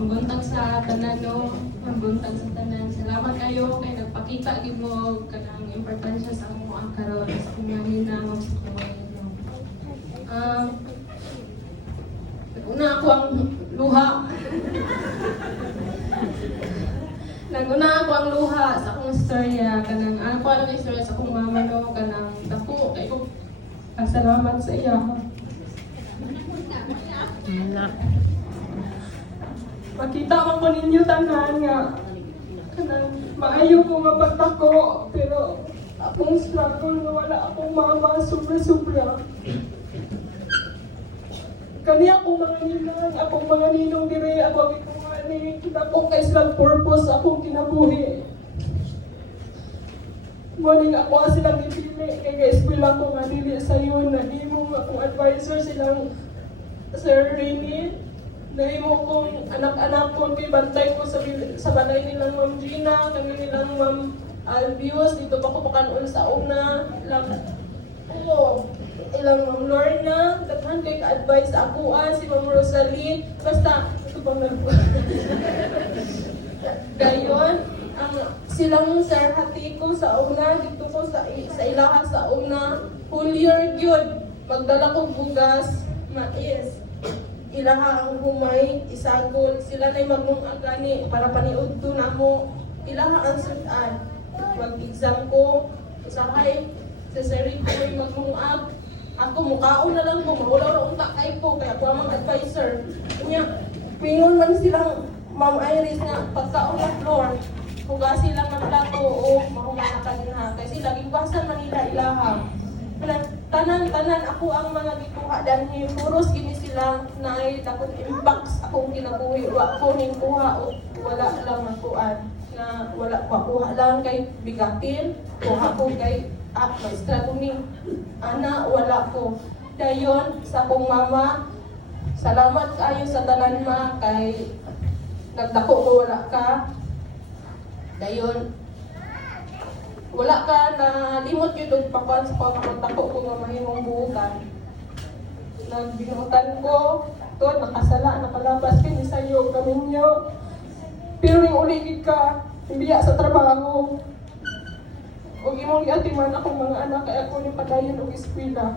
Mabuntag sa tanan, no? Mabuntag sa tanan. Salamat kayo kay nagpakita gid mo kanang importansya sa amo ang karon sa akong mahina sa buhay ninyo. Naguna ako ang luha. Naguna ako ang luha sa akong istorya kanang ako ang istorya sa akong mama no kanang dako kay ko pasalamat sa iya. Makita man ko ninyo tanan nga kanang maayo ko nga pagtako pero akong struggle nga wala akong mama sobra-sobra. Kani akong mga ninang, akong mga ninong dire, ako ko nga ni ako kay silang purpose akong kinabuhi. Morning ako silang ipili kay eskwela ko nga dili sayon na himo akong advisor silang Sir Rainy. Nahimo kong anak-anak ko, kay bantay ko sa balay nilang Ma'am Gina, kami nilang Ma'am Albios, dito pa ko pakanon sa una, ilang Ma'am Lorna, daghan kay ka-advise sa akuan, si Ma'am Rosalie, basta, ito bang gayon, ang silang Sir Hati ko sa una, dito ko sa ilaha sa una, full year yun, magdala ko bugas, mais, ilaha ang humay, isagol, sila na'y maglungag gani para paniud to na mo. Ilaha ang sudan. Mag-exam ko, usahay, sa sari ko ay maglungag. Ako, mukhaon na lang ko, mahulaw na unta kay ko, kaya ako ang advisor. Kanya, pingon man silang Ma'am Iris nga, pagkaon na floor, hugasin lang ng plato o mahumay na kanina. Kasi laging basan man nila ilaha. Tanan ako ang mga gikuha danhi puros gini sila na ay takot impacts akong kinabuhi wa ko ning kuha o wala lang makuan na wala ko kuha lang kay bigatin kuha ko kay maestra ko ni ana wala ko dayon sa akong mama salamat kayo sa tanan ma kay nagdako ko wala ka dayon wala ka na limot yun og pakuan sa pagkakatako ko nga mahimong buutan. Nagbinutan ko, to nakasala, nakalabas kini sayo kaminyo. Pero ning uligid ka, imbiya sa trabaho. Og imong giatiman akong mga anak kay ako ni padayon og eskwela.